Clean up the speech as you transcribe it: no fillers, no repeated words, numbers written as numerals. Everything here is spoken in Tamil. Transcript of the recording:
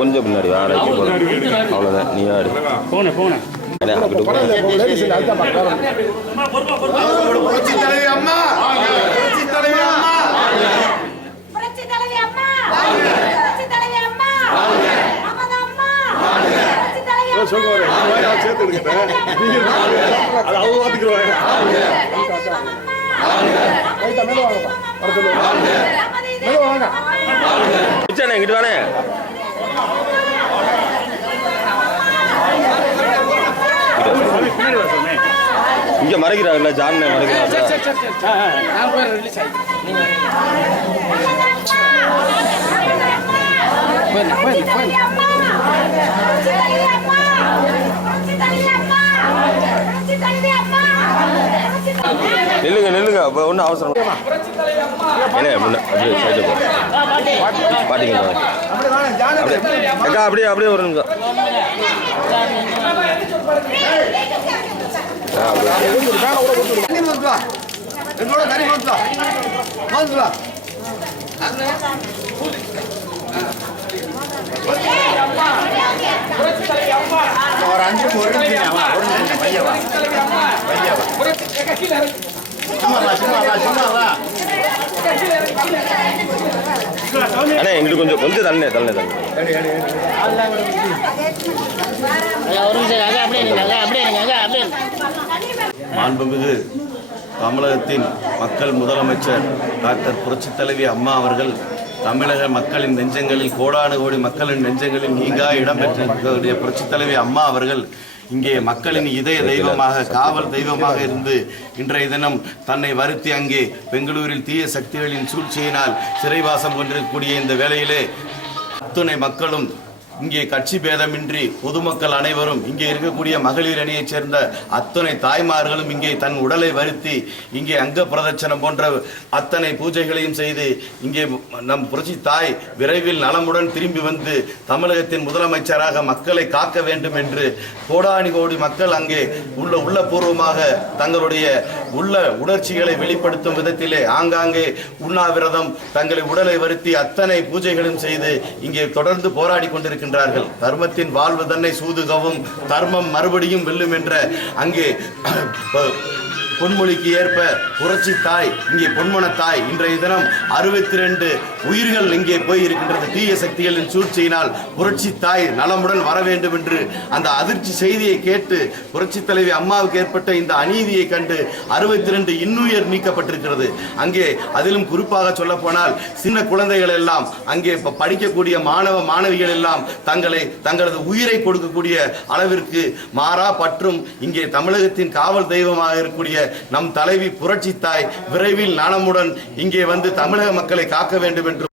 கொஞ்சம் பின்னாடி வா அவ்வளோதான் நீ ஆடு போனேன் இங்கிட்டு வானே இங்க மறைக்கிறாங்கல்ல ஜான் நில்லுங்க ஒன்றும் அவசரம் என்ன அப்படியே சைடு பாட்டிங்க அப்படியே ஒரு நிமிஷம் அண்ணே எங்களுக்கு கொஞ்சம் தள்ளு மாண்புமிகு தமிழகத்தின் மக்கள் முதலமைச்சர் டாக்டர் புரட்சித் தலைவி அம்மா அவர்கள் தமிழக மக்களின் நெஞ்சங்களில் கோடானு கோடி மக்களின் நெஞ்சங்களில் நீங்கா இடம்பெற்றிருக்கக்கூடிய புரட்சித் தலைவி அம்மா அவர்கள் இங்கே மக்களின் இதய தெய்வமாக காவல் தெய்வமாக இருந்து இன்றைய தினம் தன்னை வருத்தி அங்கே பெங்களூரில் தீய சக்திகளின் சூழ்ச்சியினால் சிறைவாசம் கொண்டிருக்கக்கூடிய இந்த வேளையிலே அத்துணை மக்களும் இங்கே கட்சி பேதமின்றி பொதுமக்கள் அனைவரும் இங்கே இருக்கக்கூடிய மகளிர் அணியைச் சேர்ந்த அத்தனை தாய்மார்களும் இங்கே தன் உடலை வருத்தி இங்கே அங்க பிரதட்சணம் போன்ற அத்தனை பூஜைகளையும் செய்து இங்கே நம் புரட்சி தாய் விரைவில் நலமுடன் திரும்பி வந்து தமிழகத்தின் முதலமைச்சராக மக்களை காக்க வேண்டும் என்று கோடானி கோடி மக்கள் அங்கே உள்ளபூர்வமாக தங்களுடைய உணர்ச்சிகளை வெளிப்படுத்தும் விதத்திலே ஆங்காங்கே உண்ணாவிரதம் தங்களை உடலை வருத்தி அத்தனை பூஜைகளும் செய்து இங்கே தொடர்ந்து போராடி கொண்டிருக்கின்றனர். தர்மத்தின் வாழ்வு தன்னை சூதுகவும் தர்மம் மறுபடியும் வெல்லும் என்ற அங்கே பொன்மொழிக்கு ஏற்ப புரட்சி தாய் இங்கே பொன்மன தாய் இன்றைய தினம் 62 உயிர்கள் இங்கே போய் இருக்கின்றது. தீய சக்திகளின் சூழ்ச்சியினால் புரட்சி தாய் நலமுடன் வர வேண்டும் என்று அந்த அதிர்ச்சி செய்தியை கேட்டு புரட்சி தலைவி அம்மாவுக்கு ஏற்பட்ட இந்த அநீதியை கண்டு 62 இன்னுயிர் நீக்கப்பட்டிருக்கிறது. அங்கே அதிலும் குறிப்பாக சொல்ல போனால் சின்ன குழந்தைகள் எல்லாம் அங்கே படிக்கக்கூடிய மாணவிகள் எல்லாம் தங்களது உயிரை கொடுக்கக்கூடிய அளவிற்கு மாறா பற்றும் இங்கே தமிழகத்தின் காவல் தெய்வமாக இருக்கக்கூடிய நம் தலைவி புரட்சி தாய் விரைவில் நலமுடன் இங்கே வந்து தமிழக மக்களை காக்க வேண்டும் என்று